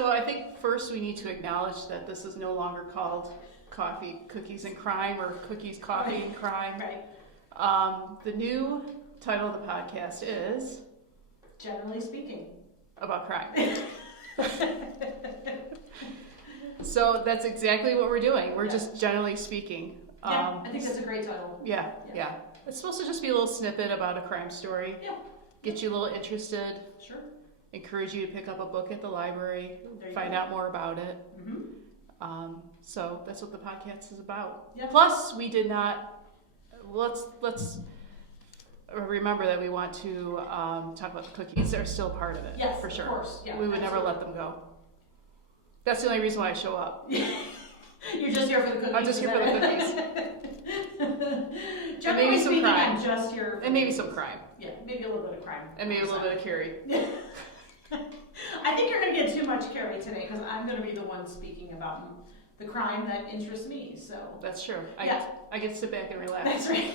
So I think first we need to acknowledge that this is no longer called Coffee, Cookies, and Crime or Cookies, Coffee, and Crime. Right. The new title of the podcast is Generally speaking. about crime. So that's exactly what we're doing. We're just generally speaking. Yeah, I think that's a great title. Yeah. It's supposed to just be a little snippet about a crime story. Yeah. Get you a little interested. Sure. Encourage you to pick up a book at the library. Find out more about it. Mm-hmm. So that's what the podcast is about. Yeah. Plus, we did not. Let's remember that we want to talk about the cookies. They're still part of it. Yes, for sure. Of course. Yeah, we would never let them go. That's the only reason why I show up. You're just here for the cookies. I'm just here for the cookies. And maybe some crime. I'm just here. And maybe some crime. Yeah, maybe a little bit of crime. And maybe a little bit of Carrie. I think you're going to get too much Carrie today because I'm going to be the one speaking about the crime that interests me. So that's true. I get to sit back and relax. That's right.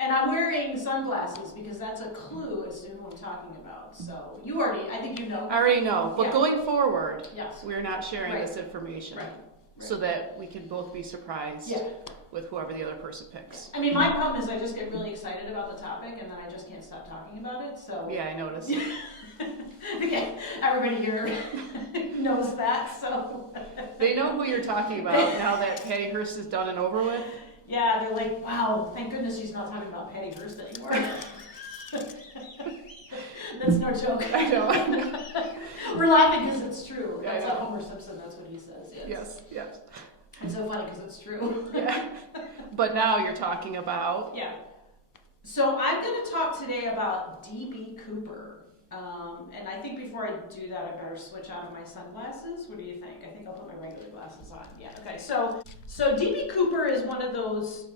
And I'm wearing sunglasses because that's a clue as to who I'm talking about. So you already, I think you know. I already know. But going forward, yes, we're not sharing this information. Right. So that we can both be surprised with whoever the other person picks. I mean, my problem is I just get really excited about the topic and then I just can't stop talking about it. So yeah, I noticed. Okay, everybody here knows that. So they know who you're talking about now that Patty Hearst is done and over with. Yeah, they're like, wow, thank goodness she's not talking about Patty Hearst anymore. That's no joke. I know. We're laughing because it's true. Yeah, That's how Homer Simpson, that's what he says. Yes. It's so funny because it's true. Yeah. But now you're talking about... Yeah. So I'm going to talk today about D.B. Cooper. And I think before I do that, I better switch out of my sunglasses. What do you think? I think I'll put my regular glasses on. Yeah, okay. So D.B. Cooper is one of those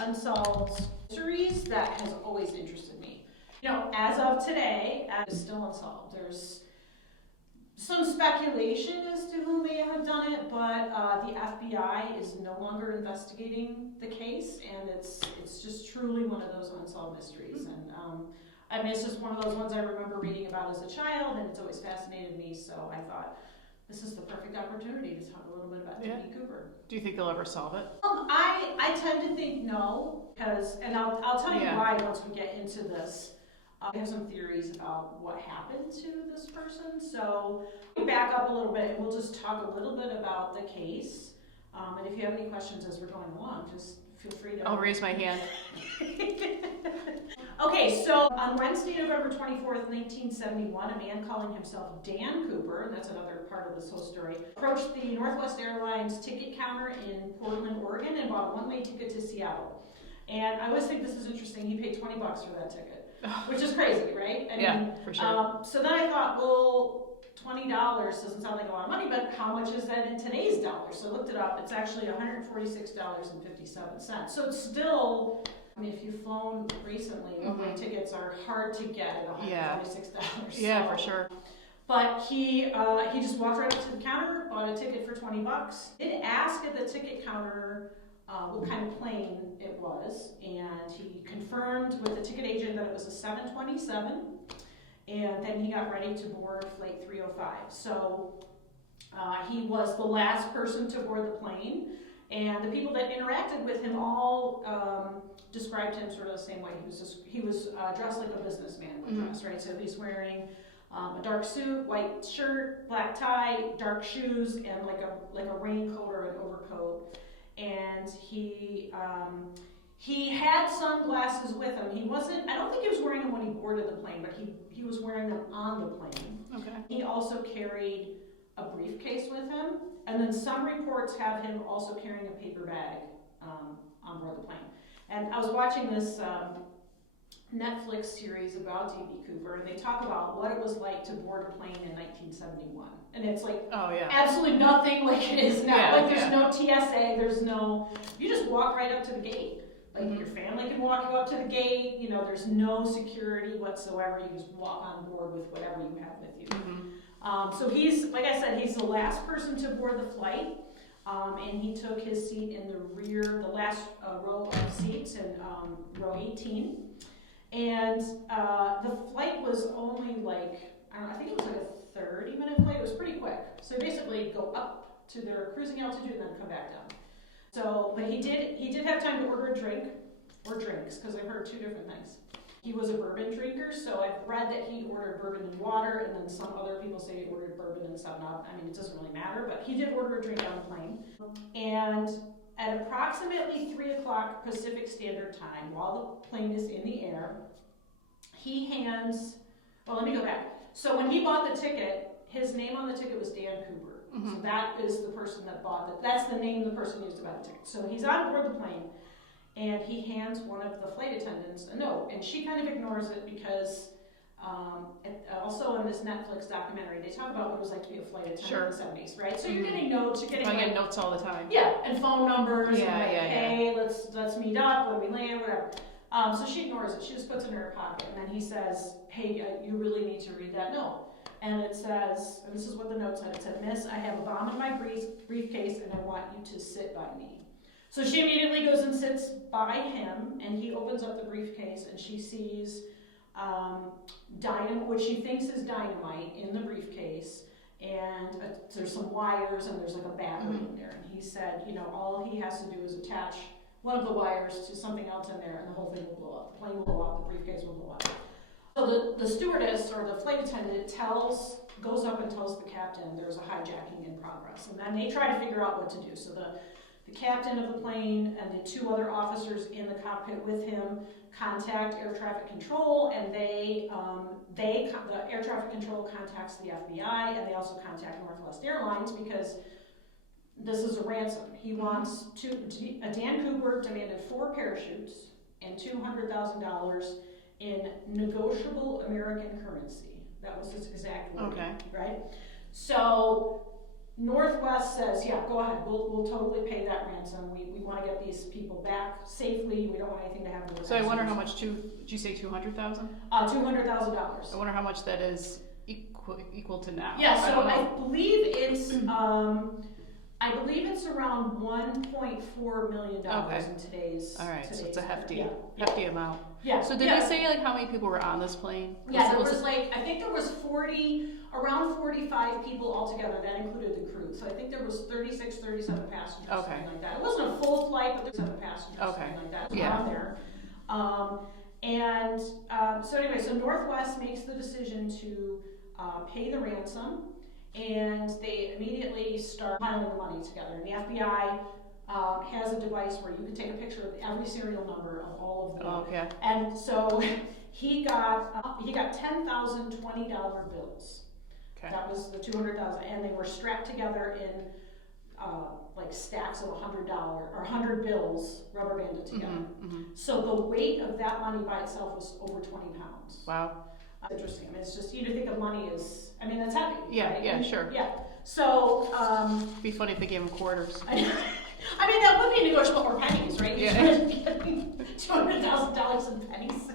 unsolved mysteries that has always interested me. You know, as of today, it is still unsolved. There's some speculation as to who may have done it, but the FBI is no longer investigating the case, and it's just truly one of those unsolved mysteries. And I mean, it's just one of those ones I remember reading about as a child, and it's always fascinated me. So I thought this is the perfect opportunity to talk a little bit about D.B. Cooper. Do you think they'll ever solve it? I tend to think no, because, and I'll tell you why once we get into this. I have some theories about what happened to this person. So we back up a little bit and we'll just talk a little bit about the case. And if you have any questions as we're going along, just feel free to... I'll raise my hand. Okay, so on Wednesday, November 24th, 1971, a man calling himself Dan Cooper, and that's another part of this whole story, approached the Northwest Airlines ticket counter in Portland, Oregon, and bought a one-way ticket to Seattle. And I always think this is interesting. He paid $20 for that ticket. Which is crazy, right? I mean, for sure. So then I thought, well, $20 doesn't sound like a lot of money, but how much is that in today's dollars? So I looked it up. It's actually $146.57. So it's still, I mean, if you've flown recently, one-way tickets are hard to get at $146. Yeah, for sure. But he just walked right up to the counter, bought a ticket for $20. Did ask at the ticket counter what kind of plane it was, and he confirmed with the ticket agent that it was a 727, and then he got ready to board flight 305. So he was the last person to board the plane, and the people that interacted with him all described him sort of the same way. He was dressed like a businessman would dress, right? So he's wearing a dark suit, white shirt, black tie, dark shoes, and like a raincoat or an overcoat. And he had sunglasses with him. I don't think he was wearing them when he boarded the plane, but he was wearing them on the plane. Okay. He also carried a briefcase with him, and then some reports have him also carrying a paper bag on board the plane. And I was watching this Netflix series about D.B. Cooper, and they talk about what it was like to board a plane in 1971. And it's like absolutely nothing like it is now. There's no TSA, you just walk right up to the gate. Like your family can walk you up to the gate, you know, there's no security whatsoever. You just walk on board with whatever you have with you. So he's, like I said, he's the last person to board the flight. And he took his seat in the rear, the last row of seats in row 18. And the flight was only like, I think it was like a 30-minute flight. It was pretty quick. So basically go up to their cruising altitude and then come back down. So, but he did have time to order a drink, or drinks, because I've heard two different things. He was a bourbon drinker, so I've read that he ordered bourbon and water, and then some other people say he ordered bourbon and 7-Up. I mean, it doesn't really matter, but he did order a drink on the plane. And at approximately 3 o'clock Pacific Standard Time, while the plane is in the air, he hands, well, let me go back. So when he bought the ticket, his name on the ticket was Dan Cooper. Mm-hmm. So that is the person that bought it. That's the name the person used to buy the ticket. So he's on board the plane, and he hands one of the flight attendants a note, and she kind of ignores it because also in this Netflix documentary, they talk about what it was like to be a flight attendant in the 70s, right? So you're getting notes, you're getting I get notes all the time. Yeah, and phone numbers, and like, hey, let's meet up when we land, whatever. So she ignores it. She just puts it in her pocket, and then he says, hey, you really need to read that note. And it says, and this is what the note said, it said, Miss, I have a bomb in my briefcase, and I want you to sit by me. So she immediately goes and sits by him, and he opens up the briefcase, and she sees dynamite, what she thinks is dynamite in the briefcase, and there's some wires, and there's like a battery in there. And he said, all he has to do is attach one of the wires to something else in there, and the whole thing will blow up. The plane will blow up, the briefcase will blow up. So the stewardess or the flight attendant goes up and tells the captain there's a hijacking in progress, and then they try to figure out what to do. So the captain of the plane and the two other officers in the cockpit with him contact air traffic control, and the air traffic control contacts the FBI, and they also contact Northwest Airlines because this is a ransom. He wants Dan Cooper demanded 4 parachutes and $200,000 in negotiable American currency. That was his exact word. Okay. Right? So Northwest says, yeah, go ahead. We'll totally pay that ransom. We want to get these people back safely. We don't want anything to happen to them. So I wonder how much, did you say 200,000? $200,000. I wonder how much that is equal to now. Yeah, so I believe it's around $1.4 million in today's. All right, so it's a hefty amount. Yeah. So did he say like how many people were on this plane? Yeah, there was I think there was around 45 people altogether. That included the crew. So I think there was 36, 37 passengers, something like that. It wasn't a full flight, but there's 7 passengers, something like that. On there. So anyway, so Northwest makes the decision to pay the ransom, and they immediately start piling the money together. And the FBI has a device where you can take a picture of every serial number of all of them. Oh, yeah. And so he got $10,020 bills. Okay. That was the $200,000, and they were strapped together in like stacks of $100 or 100 bills, rubber banded together. So the weight of that money by itself was over 20 pounds. Wow. Interesting. I mean, it's just, you think of money as, I mean, that's heavy. Yeah, right? yeah, sure. Yeah. So, it'd be funny if they gave him quarters. I mean, that would be negotiable, or pennies, right? Yeah. $200,000 in pennies.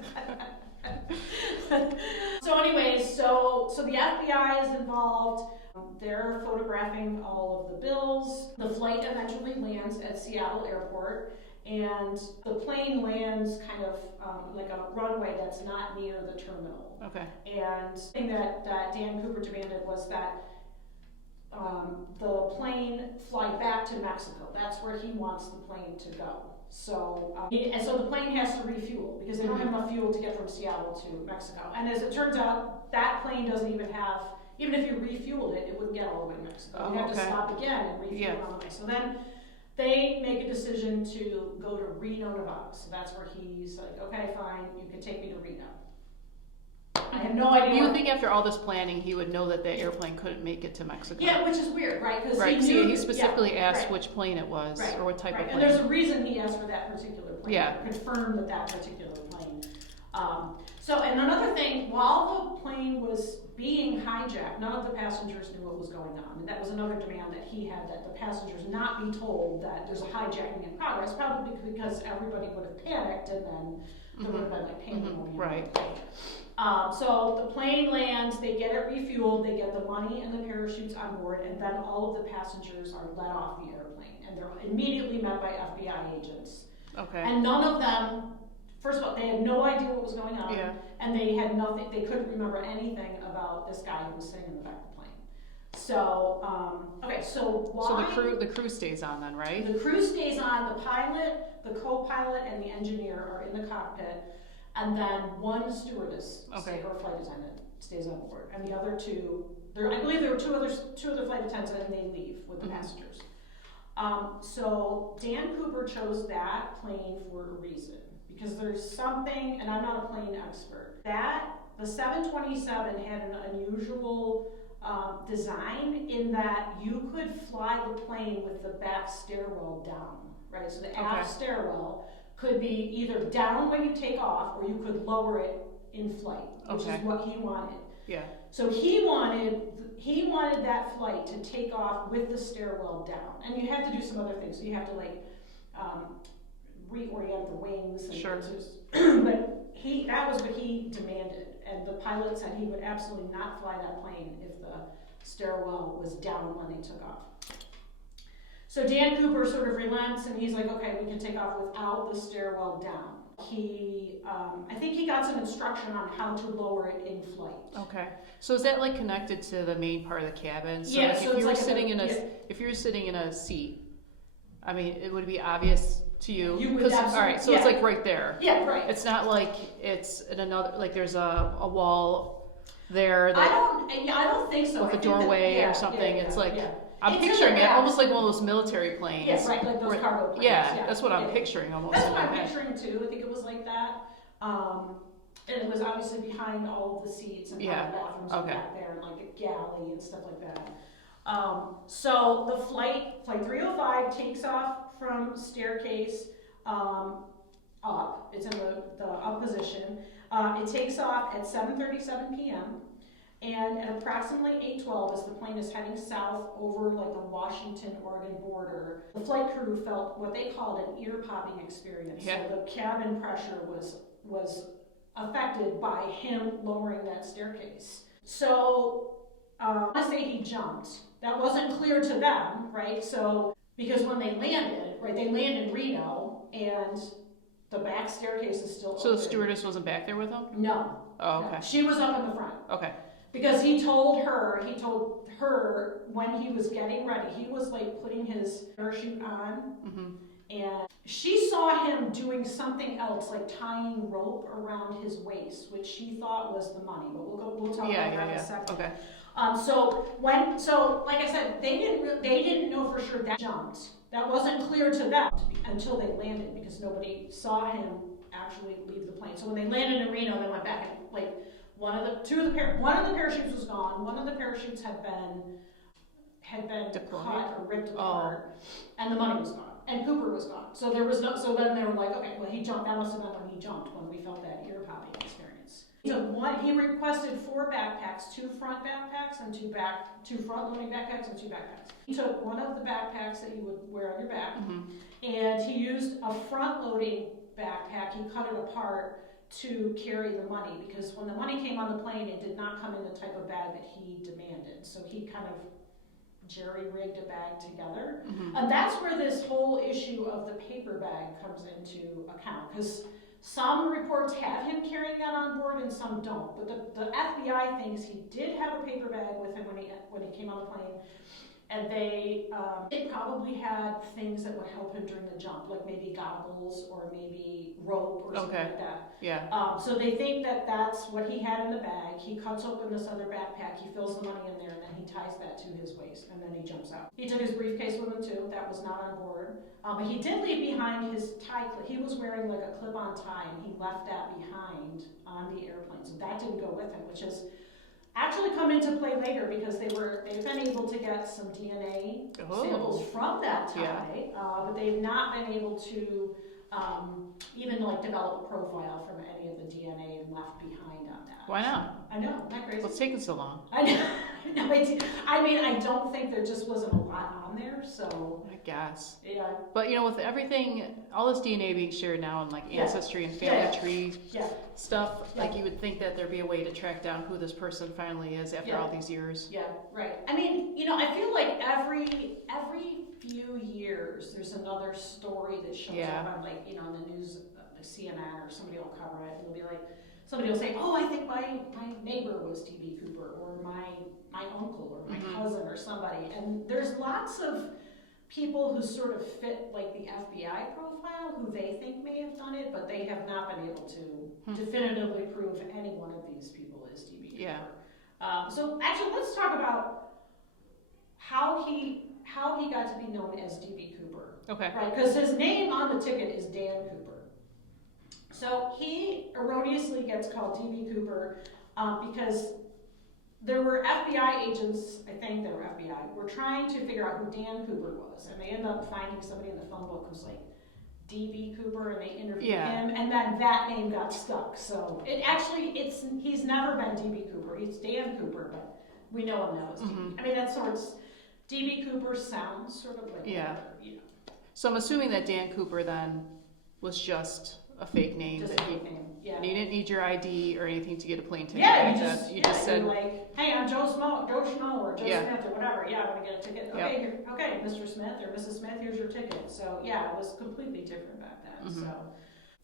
So anyways, so the FBI is involved. They're photographing all of the bills. The flight eventually lands at Seattle Airport, and the plane lands kind of like on a runway that's not near the terminal. Okay. And the thing that Dan Cooper demanded was that the plane fly back to Mexico. That's where he wants the plane to go. So, so the plane has to refuel because they don't have enough fuel to get from Seattle to Mexico. And as it turns out, that plane doesn't even have, even if you refueled it, it wouldn't get all the way to Mexico. You'd have to stop again and refuel on the way. So then they make a decision to go to Reno, Nevada. So that's where he's like, okay, fine, you can take me to Reno. I have no idea. You think after all this planning, he would know that the airplane couldn't make it to Mexico? Yeah, which is weird, right? Because he specifically asked which plane it was, or what type of plane. And there's a reason he asked for that particular plane. Yeah. Confirmed that particular plane. And another thing, while the plane was being hijacked, none of the passengers knew what was going on. And that was another demand that he had, that the passengers not be told that there's a hijacking in progress, probably because everybody would have panicked, and then there would have been like pandemonium. Right. So the plane lands, they get it refueled, they get the money and the parachutes on board, and then all of the passengers are let off the airplane, and they're immediately met by FBI agents. Okay. And none of them first of all, they had no idea what was going on, Yeah. and they had nothing. They couldn't remember anything about this guy who was sitting in the back of the plane. So, okay, so why? So the crew stays on then, right? The crew stays on. The pilot, the co-pilot, and the engineer are in the cockpit, and then one stewardess or flight attendant stays on board, and the other two. I believe there were two other flight attendants, and they leave with the passengers. So Dan Cooper chose that plane for a reason, because there's something, and I'm not a plane expert, that the 727 had an unusual design in that you could fly the plane with the back stairwell down, right? So the aft stairwell could be either down when you take off, or you could lower it in flight, which is what he wanted. Yeah. So he wanted that flight to take off with the stairwell down, and you have to do some other things. So you have to reorient the wings. And sure. But that was what he demanded, and the pilot said he would absolutely not fly that plane if the stairwell was down when they took off. So Dan Cooper sort of relents, and he's like, okay, we can take off without the stairwell down. I think he got some instruction on how to lower it in flight. Okay. So is that like connected to the main part of the cabin? So yeah. like So if you were if you're sitting in a seat, I mean, it would be obvious to you. You would absolutely. All right. So it's like right there. Yeah. Right. It's not like it's in another, like there's a wall there that I don't think so. with a doorway or something. It's like. I'm picturing it almost like one of those military planes. Yes, right, like those cargo planes. Yeah, that's what I'm picturing almost. That's what I'm picturing too. I think it was like that. And it was obviously behind all of the seats and all the bathrooms back there, and like a galley and stuff like that. So the flight 305 takes off from staircase up. It's in the up position. It takes off at 7:37 p.m. And at approximately 8:12, as the plane is heading south over like the Washington-Oregon border, the flight crew felt what they called an ear-popping experience. Yeah. So the cabin pressure was affected by him lowering that staircase. So I say he jumped. That wasn't clear to them, right? So because when they landed, they land in Reno, and the back staircase is still open. So the stewardess wasn't back there with him? No. Oh, okay. No. She was up in the front. Okay. Because he told her when he was getting ready, he was like putting his parachute on, and she saw him doing something else, like tying rope around his waist, which she thought was the money. But we'll talk about that in a second. Okay. So like I said, they didn't know for sure that jumped. That wasn't clear to them until they landed, because nobody saw him actually leave the plane. So when they landed in Reno, they went back and one of the parachutes was gone. One of the parachutes had been cut or ripped apart, and the money was gone, and Cooper was gone. So there was no. So then they were like, okay, well he jumped. That must have been when he jumped, when we felt that ear popping experience. He requested 4 backpacks, 2 front backpacks and 2 front loading backpacks and 2 backpacks. He took one of the backpacks that you would wear on your back, and he used a front loading backpack. He cut it apart to carry the money, because when the money came on the plane, it did not come in the type of bag that he demanded. So he kind of jerry-rigged a bag together. And that's where this whole issue of the paper bag comes into account, because some reports have him carrying that on board and some don't. But the FBI thinks he did have a paper bag with him when he came on the plane. And they probably had things that would help him during the jump, like maybe goggles or maybe rope or something like that. Yeah. So they think that that's what he had in the bag. He cuts open this other backpack, he fills the money in there, and then he ties that to his waist, and then he jumps out. He took his briefcase with him too. That was not on board. But he did leave behind his tie clip. He was wearing like a clip-on tie, and he left that behind on the airplane. So that didn't go with him, which is actually come into play later, because they've been able to get some DNA samples from that tie, but they've not been able to even develop a profile from any of the DNA left behind on that. Why not? I know, isn't that crazy? What's taking so long? I know. I don't think there just wasn't a lot on there, so. I guess. Yeah. But with everything, all this DNA being shared now and ancestry and family tree stuff, you would think that there'd be a way to track down who this person finally is after all these years. Yeah, right. I feel like every few years there's another story that shows up on in the news, CNN or somebody will cover it, and it'll be like, somebody will say, oh, I think my neighbor was D.B. Cooper, or my uncle, or my cousin, or somebody. And there's lots of people who sort of fit like the FBI profile, who they think may have done it, but they have not been able to definitively prove any one of these people is D.B. Cooper. Yeah. So actually, let's talk about how he got to be known as D.B. Cooper. Okay. Right, because his name on the ticket is Dan Cooper. So he erroneously gets called D.B. Cooper because there were FBI agents, I think they were FBI, were trying to figure out who Dan Cooper was, and they ended up finding somebody in the phone book who's like D.B. Cooper, and they interviewed him, and then that name got stuck. So he's never been D.B. Cooper. He's Dan Cooper, but we know him now as D.B. I mean, D.B. Cooper sounds sort of like So I'm assuming that Dan Cooper then was just a fake name. Just a fake name. Yeah. And you didn't need your ID or anything to get a plane ticket. Yeah, you just said like, hey, I'm Joe Schmo or Joe Smith or whatever. Yeah, I want to get a ticket. Okay, okay, Mr. Smith or Mrs. Smith, here's your ticket. So yeah, it was completely different back then. So,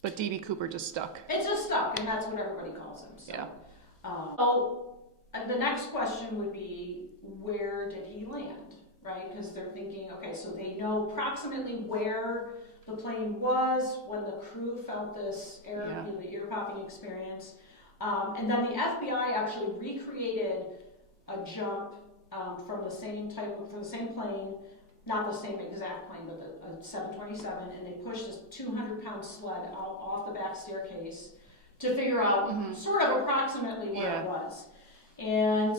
but D.B. Cooper just stuck. It just stuck, and that's what everybody calls him. So. Yeah. The next question would be, where did he land? Right, because they're thinking, okay, so they know approximately where the plane was when the crew felt this the ear-popping experience. And then the FBI actually recreated a jump from the same plane, not the same exact plane, but a 727, and they pushed this 200-pound sled out off the back staircase to figure out sort of approximately where it was. And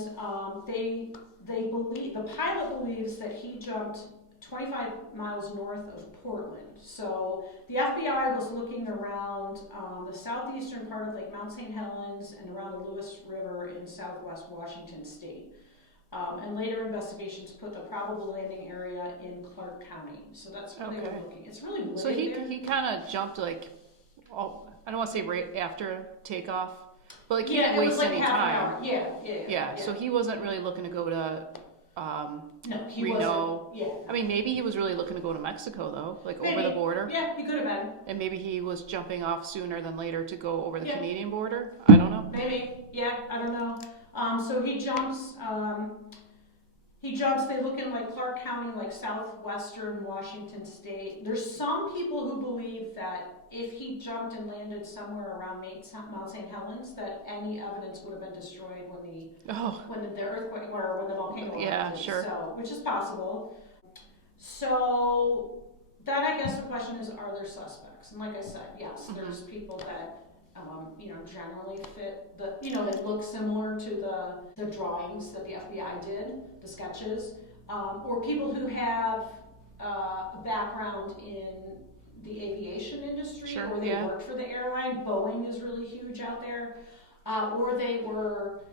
they believe, the pilot believes that he jumped 25 miles north of Portland. So the FBI was looking around the southeastern part of Lake Mount St. Helens and around the Lewis River in southwest Washington state. And later investigations put the probable landing area in Clark County. So that's where they were looking. It's really weird. So he kind of jumped like, I don't want to say right after takeoff, but like he didn't waste any time. Yeah. So he wasn't really looking to go to he Reno. wasn't. Yeah. I mean, maybe he was really looking to go to Mexico though, like over the border. Yeah, he could have been. And maybe he was jumping off sooner than later to go over the Canadian border. I don't know. Maybe. Yeah, I don't know. So he jumps. They look in like Clark County, like southwestern Washington state. There's some people who believe that if he jumped and landed somewhere around Mount St. Helens, that any evidence would have been destroyed when the earthquake or when the volcano erupted. Sure. So, which is possible. So then I guess the question is, are there suspects? And like I said, yes, there's people that generally fit that look similar to the drawings that the FBI did, the sketches, or people who have a background in the aviation industry, or they worked for the airline. Boeing is really huge out there, or they were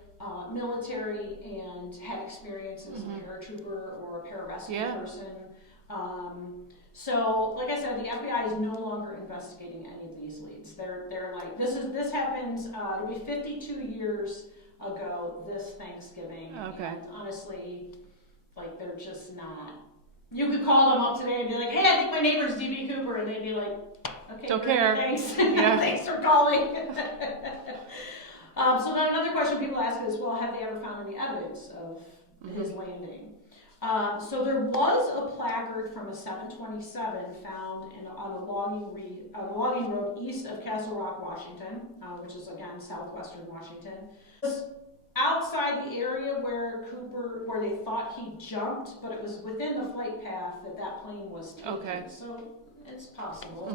military and had experience as a paratrooper or a pararescue person. So, like I said, the FBI is no longer investigating any of these leads. They're like, this happened. It'll be 52 years ago this Thanksgiving. Okay. And honestly, like they're just not. You could call them up today and be like, "Hey, I think my neighbor's D.B. Cooper," and they'd be like, "Okay, don't great, care. Thanks, thanks for calling." So then another question people ask is, well, have they ever found any evidence of his landing? So there was a placard from a 727 found on a logging road east of Castle Rock, Washington, which is again southwestern Washington. It was outside the area where they thought he jumped, but it was within the flight path that plane was taking. Okay. So it's possible.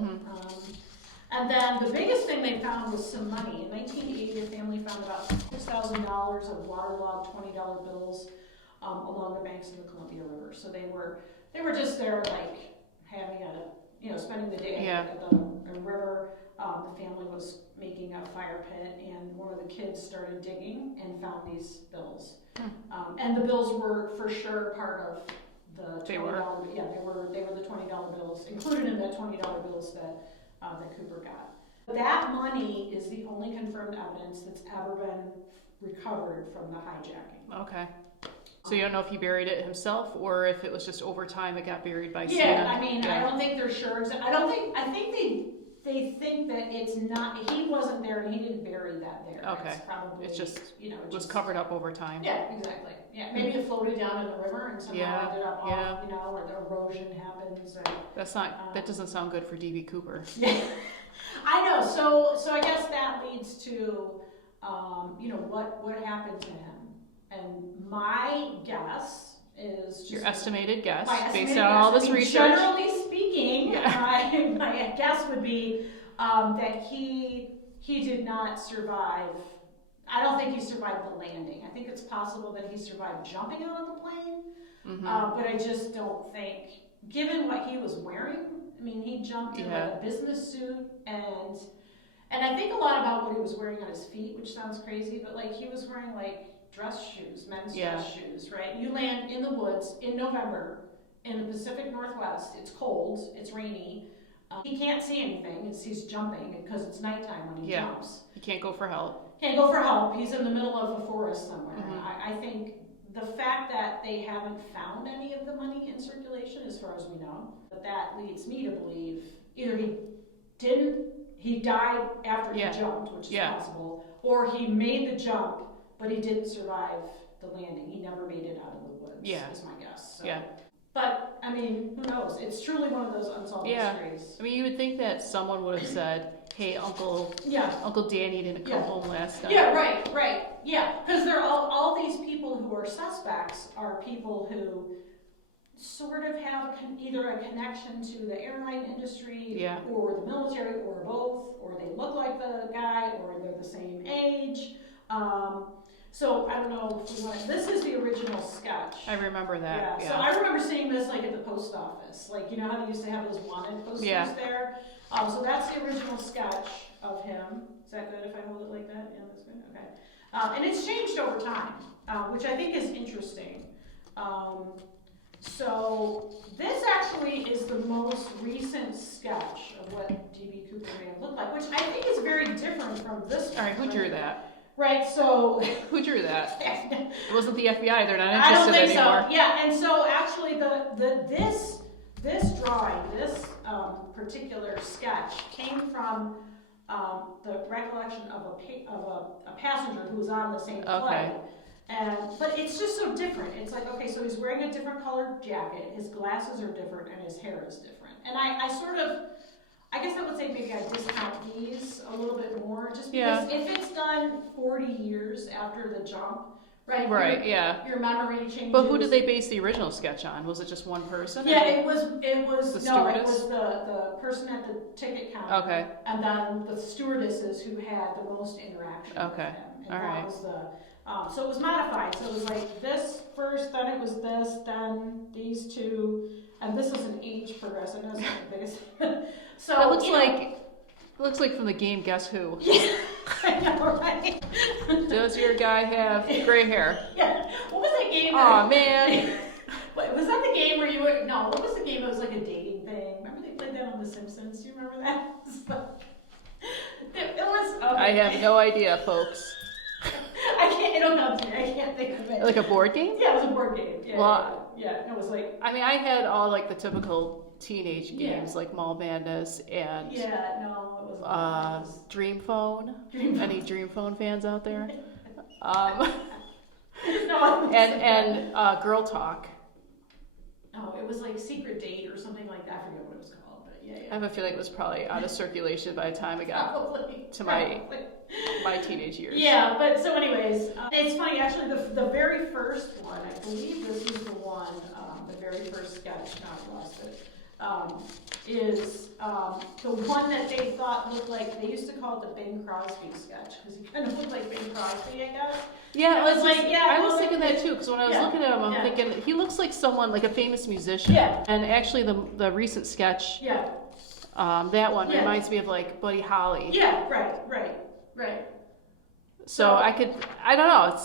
And then the biggest thing they found was some money. In 1980, a family found about $6,000 of waterlogged $20 bills along the banks of the Columbia River. So they were just there, like having spending the day at the river. The family was making a fire pit, and one of the kids started digging and found these bills. And the bills were for sure part of the $20. Yeah, they were the $20 bills, included in that $20 bills that Cooper got. That money is the only confirmed evidence that's ever been recovered from the hijacking. Okay. So you don't know if he buried it himself or if it was just over time it got buried by someone? Yeah, I mean, I don't think they're sure. I think they they think that it's not, he wasn't there and he didn't bury that there. Okay. It's probably, It's just, you know, it was covered up over time. Yeah, exactly. Yeah, maybe it floated down in the river and somehow ended up Yeah. off, you know, or the erosion happens. Or, That's not, that doesn't sound good for D.B. Cooper. Yeah, I know. So I guess that leads to, you know, what happened to him. And my guess is just Your estimated guess, my based estimated on all guess. this I mean, research. Generally speaking, my guess would be that he did not survive. I don't think he survived the landing. I think it's possible that he survived jumping out of the plane, but I just don't think, given what he was wearing, I mean, he jumped in like a business suit, and I think a lot about what he was wearing on his feet, which sounds crazy, but like he was wearing like dress shoes, men's dress shoes, right? You land in the woods in November in the Pacific Northwest. It's cold, it's rainy. He can't see anything. He's jumping because it's nighttime when he jumps. He can't go for help. Can't go for help. He's in the middle of a forest somewhere. I think the fact that they haven't found any of the money in circulation, as far as we know, that leads me to believe either he died after he jumped, which is possible, or he made the jump, but he didn't survive the landing. He never made it out of the woods, is my guess. So. But, I mean, who knows? It's truly one of those unsolved mysteries. I mean, you would think that someone would have said, hey, Uncle Danny didn't come home last night. Yeah, right. Yeah, because they're all these people who are suspects are people who sort of have either a connection to the airline industry or the military or both, or they look like the guy or they're the same age. So I don't know if we want this is the original sketch. I remember that. So I remember seeing this like at the post office. Like, you know how they used to have those wanted posters there? So that's the original sketch of him. Is that good if I hold it like that? Yeah, that's good. Okay. And it's changed over time, which I think is interesting. So this actually is the most recent sketch of what D.B. Cooper may have looked like, which I think is very different from this one. All right, who drew that? Right, so... Who drew that? It wasn't the FBI, they're not interested anymore. I don't think so. Yeah, and so actually this drawing, this particular sketch came from the recollection of a passenger who was on the same flight. But it's just so different. It's like, okay, so he's wearing a different colored jacket, his glasses are different, and his hair is different. And I guess I would say maybe I discount these a little bit more, just because if it's done 40 years after the jump, your memory changes. But who did they base the original sketch on? Was it just one person? Yeah, it was the person at the ticket counter. Okay. And then the stewardesses who had the most interaction with him. And that was so it was modified. So it was like this first, then it was this, then these two, and this is an age progressive. That's not the biggest. So it looks like from the game Guess Who. Yeah, I know, right? Does your guy have gray hair? Yeah. What was that game? Aw, man. Wait, was that the game where you were? No. What was the game? It was like a dating thing. Remember they played that on The Simpsons? Do you remember that? It was. Okay. I have no idea, folks. I can't. It'll come to me. I can't think of it. Like a board game? Yeah, it was a board game. Yeah. Well, yeah. It was like. I mean, I had all like the typical teenage games like Mall Madness and no, it wasn't. Dream Phone. Any Dream Phone fans out there? No. and Girl Talk. Oh, it was like Secret Date or something like that. I forget what it was called, but yeah. I have a feeling it was probably out of circulation by the time it got to my teenage years. Yeah, but so anyways, it's funny actually. The very first one, I believe this is the one, the very first sketch, not lost it. Is the one that they thought looked like, they used to call it the Bing Crosby sketch, because he kind of looked like Bing Crosby, I guess. Yeah, it was like, I was thinking that too, because when I was looking at him, I'm thinking, he looks like someone, like a famous musician. Yeah. And actually the recent sketch, that one reminds me of like Buddy Holly. Yeah, right. So I don't know,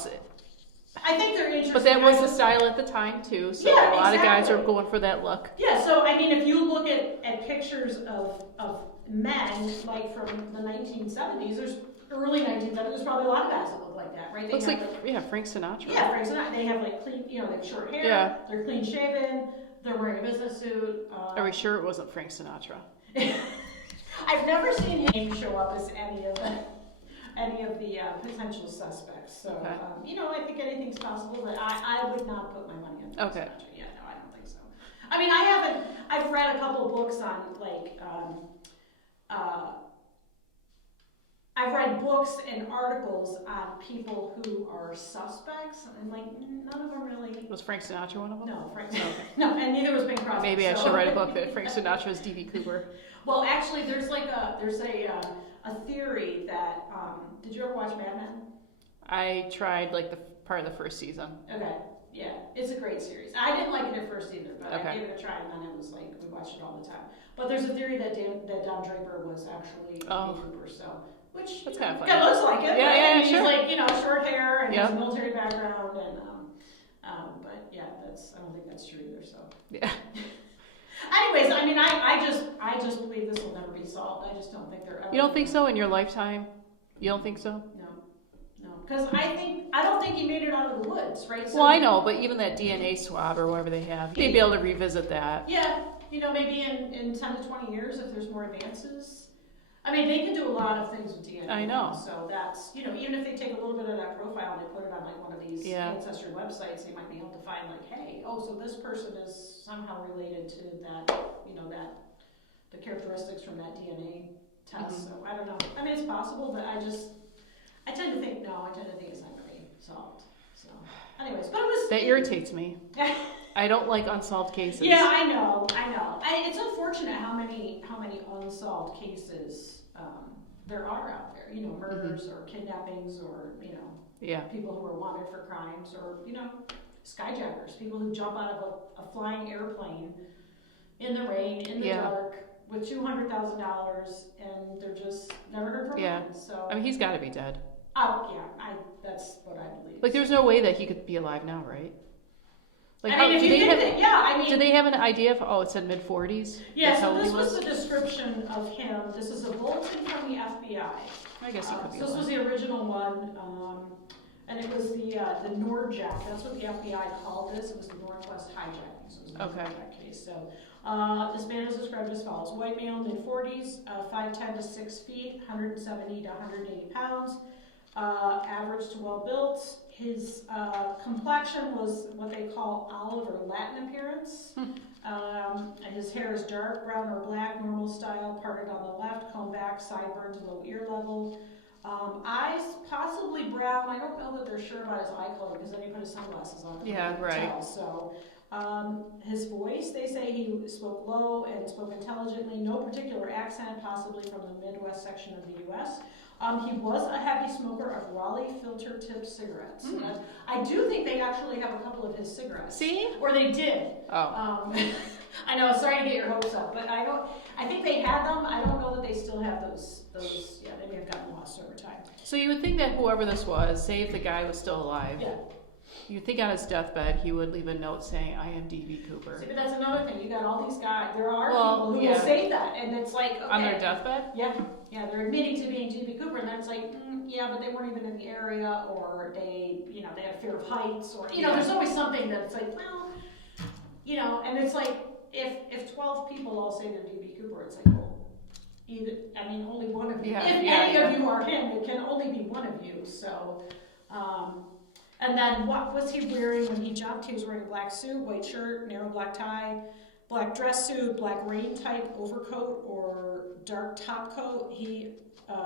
I think they're interesting. But that was the style at the time too, so a lot of guys are going for that look. Yeah, so I mean, if you look at pictures of men, like from the 1970s, early 1970s, there's probably a lot of guys that look like that, right? Looks like Frank Sinatra. Yeah, Frank Sinatra. They have like clean, they have short hair, they're clean shaven, they're wearing a business suit. Are we sure it wasn't Frank Sinatra? I've never seen him show up as any of the potential suspects. So, Okay. I think anything's possible, but I would not put my money on Okay. Sinatra. Yeah, no, I don't think so. I mean, I've read a couple books on, I've read books and articles on people who are suspects, and none of them really. Was Frank Sinatra one of them? No, no, and neither was Bing Crosby. Maybe I should write a book that Frank Sinatra is D.B. Cooper. Well, actually, there's a theory that. Did you ever watch Mad Men? I tried the part of the first season. Okay, yeah, it's a great series. I didn't like it at first either, but Okay. I gave it a try, and then it was we watched it all the time. But there's a theory that Don Draper was actually D.B. Cooper, so. Which that's kind of funny. It looks like it. Yeah, right? yeah, I mean, sure. He's short hair and yep. has a military background, and but yeah, I don't think that's true either. So yeah. Anyways, I mean, I just believe this will never be solved. I just don't think they're ever. You don't think so in your lifetime? You don't think so? No, because I don't think he made it out of the woods, right? So, well, I know, but even that DNA swab or whatever they have, they'd be able to revisit that. Yeah, maybe in 10 to 20 years if there's more advances. I mean, they can do a lot of things with DNA. I know. So that's, even if they take a little bit of that profile and they put it on one of these ancestry websites, they might be able to find hey, so this person is somehow related to that, the characteristics from that DNA test. Mm-hmm. So I don't know. I mean, it's possible, but I tend to think it's not going to be solved. So anyways, but it was. That irritates me. I don't like unsolved cases. Yeah, I know. It's unfortunate how many unsolved cases there are out there. Murders or kidnappings or people who are wanted for crimes or skyjackers, people who jump out of a flying airplane in the rain in the dark with $200,000 and they're just never heard from again. So I mean, he's got to be dead. That's what I believe. There's no way that he could be alive now, right? Do they have an idea of, it said mid-40s? Yeah, so this was the description of him. This is a bulletin from the FBI. I guess he could be so this was the original one, and it was the Nordjack. That's what the FBI called this. It was the Northwest hijacking. So it was a hijack case. So this man is described as follows. White male, mid-40s, 5'10" to 6 feet, 170 to 180 pounds. Average to well-built. His complexion was what they call olive or Latin appearance. His hair is dark brown or black, normal style, parted on the left, combed back, sideburns, low ear level. Eyes possibly brown. I don't know that they're sure about his eye color because then he put his sunglasses on. Yeah, right. Tell. So his voice, they say he spoke low and spoke intelligently, no particular accent, possibly from the Midwest section of the U.S. He was a heavy smoker of Raleigh filter-tip cigarettes. I do think they actually have a couple of his cigarettes. See? Or they did. Oh. I know, sorry to get your hopes up, but I think they had them. I don't know that they still have those, they may have gotten lost over time. So you would think that whoever this was, say if the guy was still alive, you'd think on his deathbed he would leave a note saying, I am D.B. Cooper. See, but that's another thing. You got all these guys, there are people who will say that, and it's okay. On their deathbed? Yeah, they're admitting to being D.B. Cooper, and then it's but they weren't even in the area, or they had fear of heights, or, there's always something that's and it's if 12 people all say they're D.B. Cooper, it's only one of you. If any of you are him, it can only be one of you, so, and then what was he wearing when he jumped? He was wearing a black suit, white shirt, narrow black tie, black dress suit, black rain type overcoat, or dark top coat.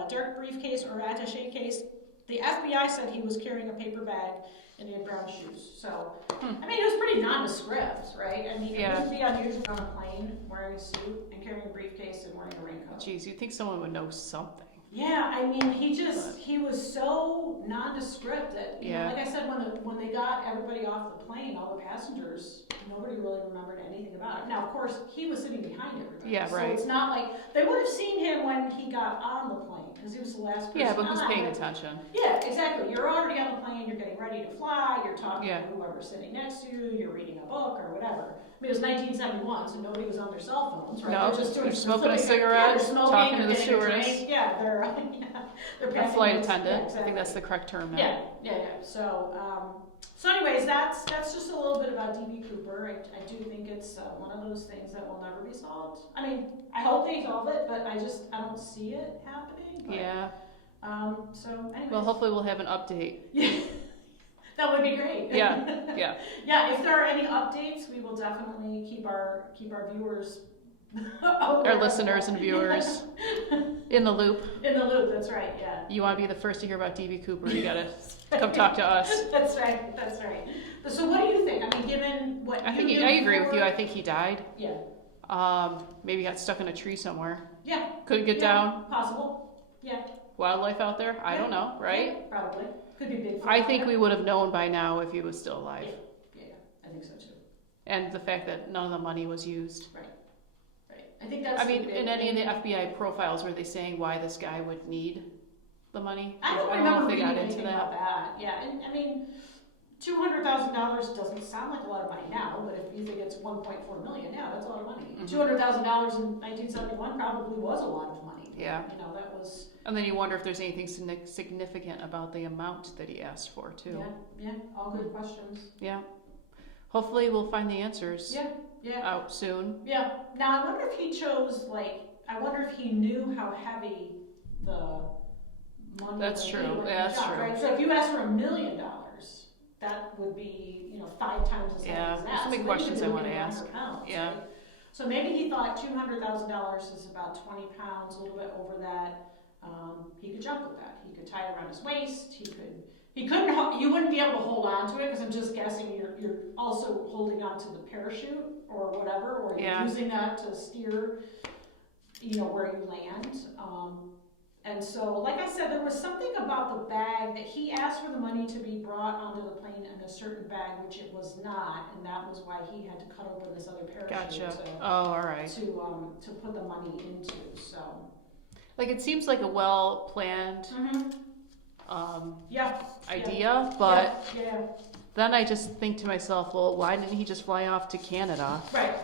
Dark briefcase or attaché case. The FBI said he was carrying a paper bag and he had brown shoes. So, I mean, it was pretty nondescript, right? I mean, it wouldn't be unusual on a plane wearing a suit and carrying a briefcase and wearing a raincoat. Jeez, you'd think someone would know something. Yeah, I mean, he was so nondescript that, like I said, when they got everybody off the plane, all the passengers, nobody really remembered anything about it. Now, of course, he was sitting behind everybody. Yeah, right. So it's not like, they would have seen him when he got on the plane, because he was the last person. Yeah, but who's paying attention? Yeah, exactly. You're already on the plane, you're getting ready to fly, you're talking to whoever's sitting next to you, you're reading a book or whatever. I mean, it was 1971, so nobody was on their cell phones, right? No, they're just smoking a cigarette, talking to the stewardess. Yeah, They're A packing flight lunch. attendant. Yeah, exactly. I think that's the correct term now. Yeah. So anyways, that's just a little bit about DB Cooper. I do think it's one of those things that will never be solved. I mean, I hope they solve it, but I don't see it happening. But, Yeah. So anyways. Well, hopefully we'll have an update. Yeah. That would be great. Yeah. Yeah, if there are any updates, we will definitely keep our viewers Our listeners and viewers in the loop. In the loop, that's right, yeah. You want to be the first to hear about DB Cooper, you gotta come talk to us. That's right. So what do you think? I mean, given what I agree with you. I think he died. Yeah. Maybe got stuck in a tree somewhere. Yeah. Couldn't get down. Possible. Yeah. Wildlife out there? I don't know, right? Yeah, probably. Could be big. I think we would have known by now if he was still alive. Yeah, I think so too. And the fact that none of the money was used. Right. I think that's. I mean, in any of the FBI profiles, were they saying why this guy would need the money? I don't know remember if they got reading into anything about that. Yeah, and I mean, $200,000 doesn't sound like a lot of money now, but if you think it's 1.4 million, yeah, that's a lot of money. $200,000 in 1971 probably was a lot of money. Yeah. You know, that was. And then you wonder if there's anything significant about the amount that he asked for, too. Yeah, all good questions. Yeah. Hopefully we'll find the answers out soon. Yeah. Now, I wonder if he chose, I wonder if he knew how heavy the money That's would true. be when Yeah, he that's jumped, true. right? So if you asked for $1 million, that would be, 5 times as heavy as that. There's so many questions I want to ask. Pounds, yeah. Right? So maybe he thought $200,000 is about 20 pounds, a little bit over that. He could jump with that. He could tie it around his waist. He couldn't. You wouldn't be able to hold on to it because I'm just guessing you're also holding on to the parachute or whatever, or you're using that to steer, where you land. And so, like I said, there was something about the bag that he asked for the money to be brought onto the plane in a certain bag, which it was not, and that was why he had to cut open this other parachute. Gotcha. All right. To put the money into. So. It seems like a well-planned idea, but then I just think to myself, well, why didn't he just fly off to Canada? Right.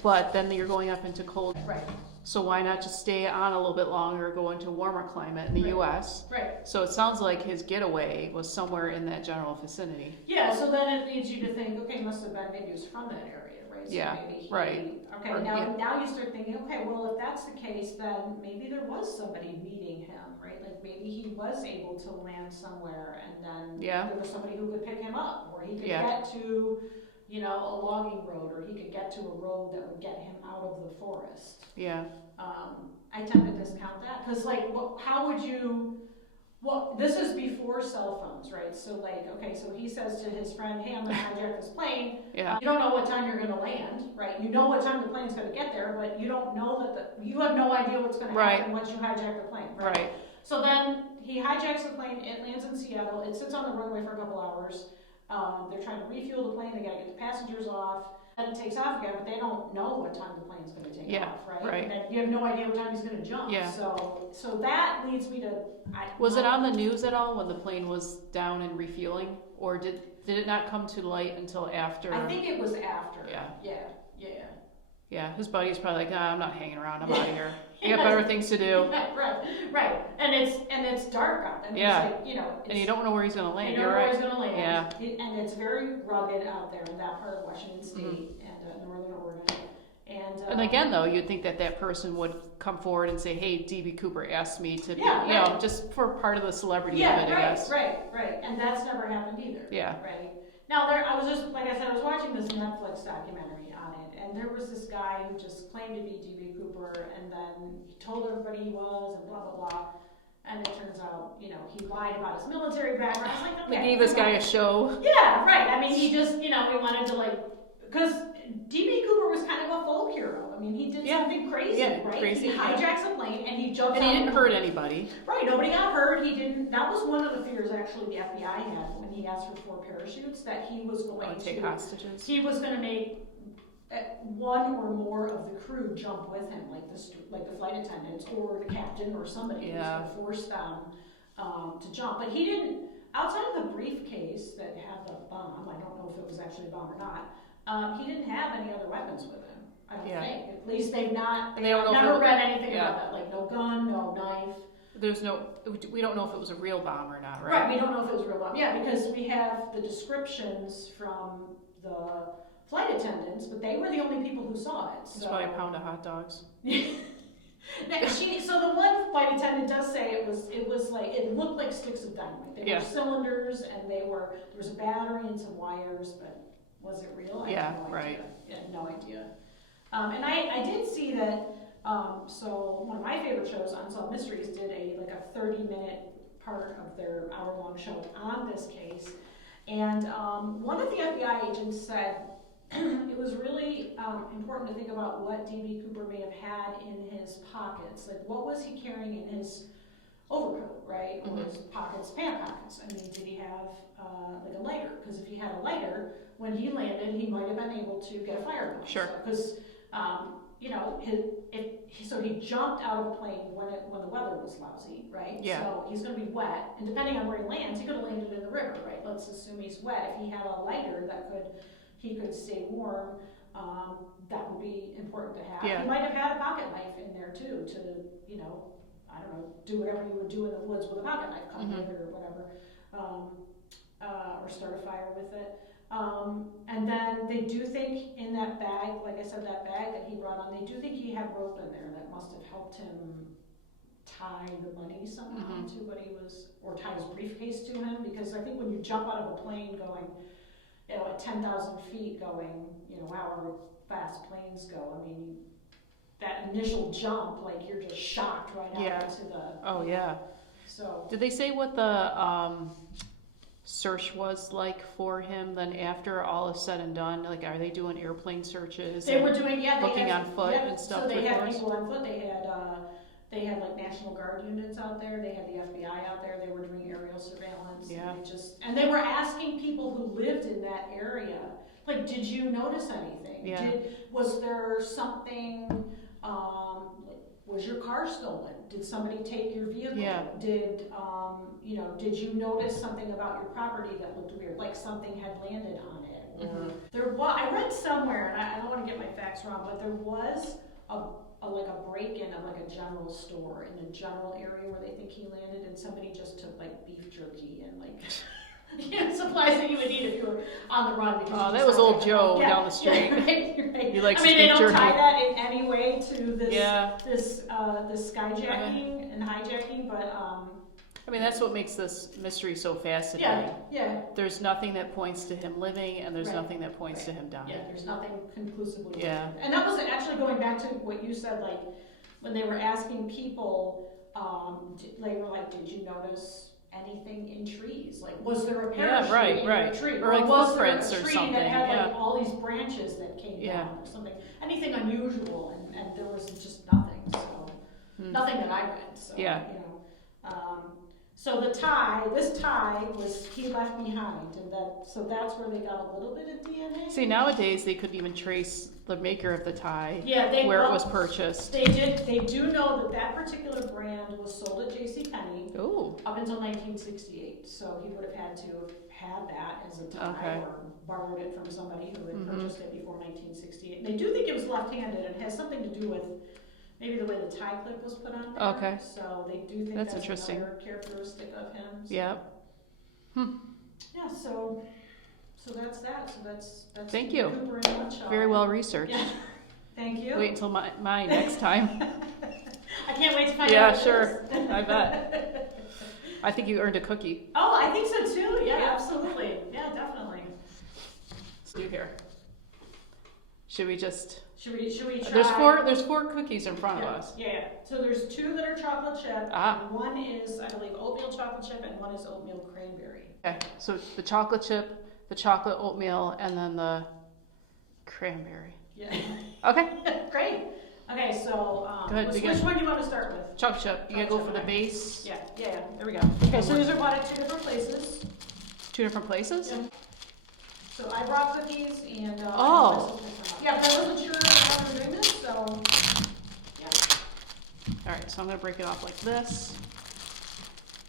But then you're going up into cold. Right. So why not just stay on a little bit longer, go into a warmer climate in the U.S.? Right. So it sounds like his getaway was somewhere in that general vicinity. Yeah, so then it leads you to think, okay, must have been, maybe he was from that area, right? So maybe right. Okay, now you start thinking, okay, well, if that's the case, then maybe there was somebody meeting him, right? Maybe he was able to land somewhere, and then there was somebody who could pick him up, or he could get to, a logging road, or he could get to a road that would get him out of the forest. Yeah. I tend to discount that, because, how would you... Well, this is before cell phones, right? So so he says to his friend, hey, I'm going to hijack this plane. Yeah. You don't know what time you're going to land, right? You know what time the plane's going to get there, but you don't know you have no idea what's going to happen once you hijack the plane, right? So then he hijacks the plane, it lands in Seattle, it sits on the runway for a couple hours. They're trying to refuel the plane, they got to get the passengers off. Then it takes off again, but they don't know what time the plane's going to take off, right? And then you have no idea what time he's going to jump. Yeah. So that leads me to... Was it on the news at all when the plane was down and refueling? Or did it not come to light until after? I think it was after. Yeah, his buddy's probably like, I'm not hanging around, I'm out of here. You got better things to do. Right. And it's dark out there. And you don't know where he's going to land. You don't know where he's going to land. Yeah. And it's very rugged out there in that part of Washington State and northern Oregon. And again, though, you'd think that person would come forward and say, hey, DB Cooper asked me to be, just for part of the celebrity of it, I guess. Right. And that's never happened either. Yeah. Right. Now, I was watching this Netflix documentary on it, and there was this guy who just claimed to be DB Cooper, and then he told everybody he was, and blah, blah, blah. And it turns out, he lied about his military background. I was like, okay. They gave this guy a show. Yeah, right. I mean, he just, he wanted to, because DB Cooper was kind of a folk hero. I mean, he did something crazy, right? Crazy. He hijacks a plane and he jumps out. And he didn't hurt anybody. Right, nobody got hurt. He didn't. That was one of the fears, actually, the FBI had when he asked for 4 parachutes, that he was going to take hostages. He was going to make one or more of the crew jump with him, like the flight attendants or the captain or somebody. He was going to force them to jump. But he didn't. Outside of the briefcase that had the bomb, I don't know if it was actually a bomb or not. He didn't have any other weapons with him. I don't think. At least they've never read anything about that. Like no gun, no knife. There's no, we don't know if it was a real bomb or not, right? Right, we don't know if it was a real bomb. Yeah, because we have the descriptions from the flight attendants, but they were the only people who saw it. It's probably a pound of hot dogs. So the one flight attendant does say it was like, it looked like sticks of dynamite. They were cylinders, and there was a battery and some wires, but was it real? I have no idea. I had no idea. And I did see that, so one of my favorite shows, Unsolved Mysteries, did a 30-minute part of their hour-long show on this case. And one of the FBI agents said it was really important to think about what D.B. Cooper may have had in his pockets. Like, what was he carrying in his overcoat, right? Or his pockets, pant pockets. I mean, did he have like a lighter? Because if he had a lighter, when he landed, he might have been able to get a fire going. Sure. Because, you know, so he jumped out of a plane when the weather was lousy, right? Yeah. So he's going to be wet, and depending on where he lands, he could have landed in the river, right? Let's assume he's wet. If he had a lighter that he could stay warm, that would be important to have. Yeah. He might have had a pocket knife in there too, to, you know, I don't know, do whatever you would do in the woods with a pocket knife, cut it or whatever, or start a fire with it. And then they do think in that bag, like I said, that bag that he brought on, they do think he had rope in there that must have helped him tie the money somehow to what he was, or tie his briefcase to him, because I think when you jump out of a plane going, you know, at 10,000 feet going, you know, however fast planes go, I mean, that initial jump, like, you're just shocked right out into the... Oh, yeah. So... Did they say what the search was like for him then after all is said and done? Like, are they doing airplane searches? They were doing, looking on foot and stuff? So they had people on foot. They had like National Guard units out there. They had the FBI out there. They were doing aerial surveillance. Yeah. And they were asking people who lived in that area, like, did you notice anything? Yeah. Was there something, was your car stolen? Did somebody take your vehicle? Yeah. Did you notice something about your property that looked weird, like something had landed on it? Or I read somewhere, and I don't want to get my facts wrong, but there was a break-in of like a general store in the general area where they think he landed, and somebody just took like beef jerky and like supplies that you would need if you were on the run. Oh, that was old Joe down the street. Right. He likes they don't jerky. tie that in any way to this this skyjacking and hijacking, but I mean, that's what makes this mystery so fascinating. Yeah. There's nothing that points to him living, and there's nothing that points to him dying. Yeah, there's nothing conclusively. Yeah. And that was actually going back to what you said, like, when they were asking people, they were like, did you notice anything in trees? Like, was there a parachute in a tree? Or like was footprints there a or tree something. that had like all these branches that came Yeah. down or something? Anything unusual, and there was just nothing. So nothing that I read. So you know. So this tie was he left behind, and so that's where they got a little bit of DNA. See, nowadays they could even trace the maker of the tie, Yeah, where it was purchased. They do know that particular brand was sold at JCPenney up until 1968. So he would have had to have had that as a tie or borrowed it from somebody who had purchased it before 1968. They do think it was left-handed. It has something to do with maybe the way the tie clip was put on there. Okay. So they do think that's interesting. Another characteristic of him. So. Yeah. Yeah, so that's that. So that's Thank you. Cooper in a nutshell. Very well researched. Yeah. Thank you. Wait until mine next time. I can't wait to find out. Yeah, sure. I bet. I think you earned a cookie. Oh, I think so too. Yeah, absolutely. Yeah, definitely. Let's do here. Should we try? There's four cookies in front of us. Yeah. So there's two that are chocolate chip. And one is, I believe, oatmeal chocolate chip, and one is oatmeal cranberry. Okay. So the chocolate chip, the chocolate oatmeal, and then the cranberry. Yeah. Okay. Great. Okay, so which one do you want to start with? Chocolate chip. You gotta go for the base. Yeah. There we go. Okay, so these are bought at two different places. Two different places? Yeah. So I brought cookies and yeah, but I wasn't sure how we were doing this, so yeah. Alright, so I'm gonna break it off like this.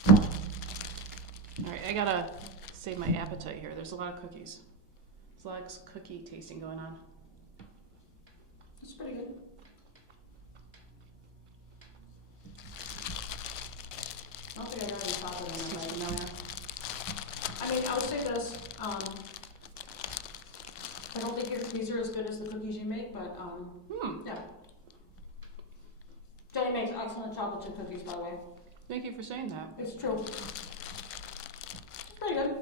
Alright, I gotta save my appetite here. There's a lot of cookies. There's a lot of cookie tasting going on. It's pretty good. don't think I got any chocolate in there, right? No. I mean, I would say this, I don't think your cookies are as good as the cookies you make, but, yeah. Jenny makes excellent chocolate chip cookies, by the way. Thank you for saying that. It's true. It's pretty good.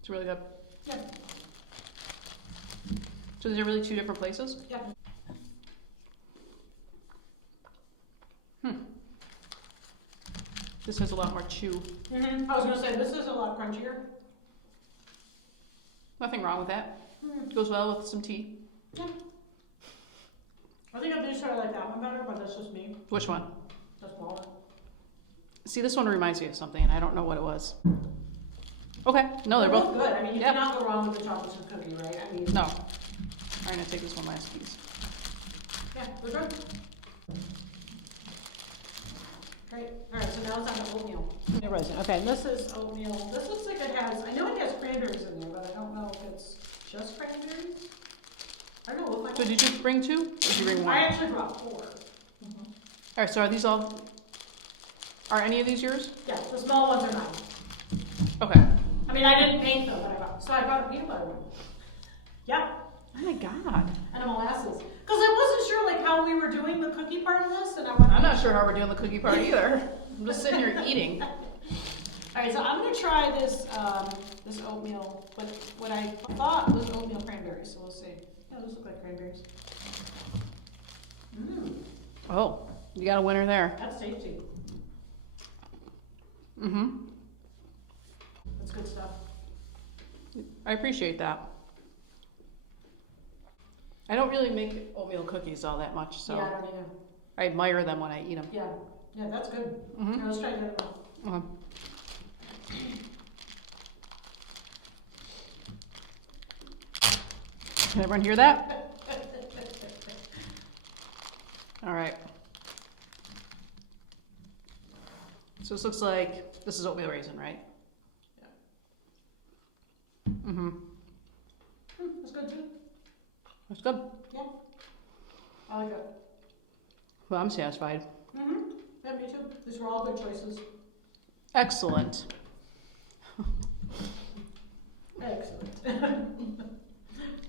It's really good. Yeah. So these are really two different places? Yeah. This has a lot more chew. I was gonna say, this is a lot crunchier. Nothing wrong with that. Goes well with some tea. Yeah. I think I do sort of like that one better, but that's just me. Which one? The smaller. See, this one reminds me of something, and I don't know what it was. Okay, no, they're both good. I mean, you Yep. cannot go wrong with the chocolate chip cookie, right? I mean, No. I'm gonna take this one last piece. yeah, they're good. Great. All right, so now it's on the oatmeal. Okay, and this is oatmeal. This looks like it has, I know it has cranberries in there, but I don't know if it's just cranberries. I don't know, we'll find So out. did you bring two? Or did you bring one? I actually brought 4. Alright, so are these all... Are any of these yours? Yeah, the small ones are mine. Okay. I mean, I didn't paint them, but I brought, so I brought a peanut butter one. Yep, Oh my god. and a molasses. Because I wasn't sure like how we were doing the cookie part of this, and I went. I'm not sure how we're doing the cookie part either. I'm just sitting here eating. Alright, so I'm gonna try this, this oatmeal, but what I thought was oatmeal cranberries, so we'll see. Yeah, those look like cranberries. Oh, you got a winner there. That's tasty. Mm-hmm. That's good stuff. I appreciate that. I don't really make oatmeal cookies all that much, so Yeah, I don't either. I admire them when I eat them. Yeah, yeah, that's good. Mhm. Now let's try the other one. Can everyone hear that? All right. So this looks like, this is oatmeal raisin, right? Yeah. Mm-hmm. That's good too. That's good. Yeah. I like it. Well, I'm satisfied. Yeah, me too. These were all good choices. Excellent. Excellent.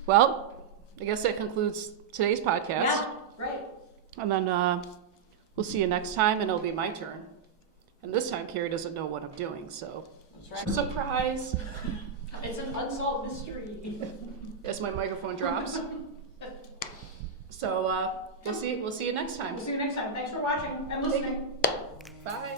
Well, I guess that concludes today's podcast. Yeah, right. And then we'll see you next time, and it'll be my turn. And this time, Carrie doesn't know what I'm doing, so That's right. surprise! It's an unsolved mystery. As my microphone drops. So we'll see you next time. We'll see you next time. Thanks for watching and listening. Bye.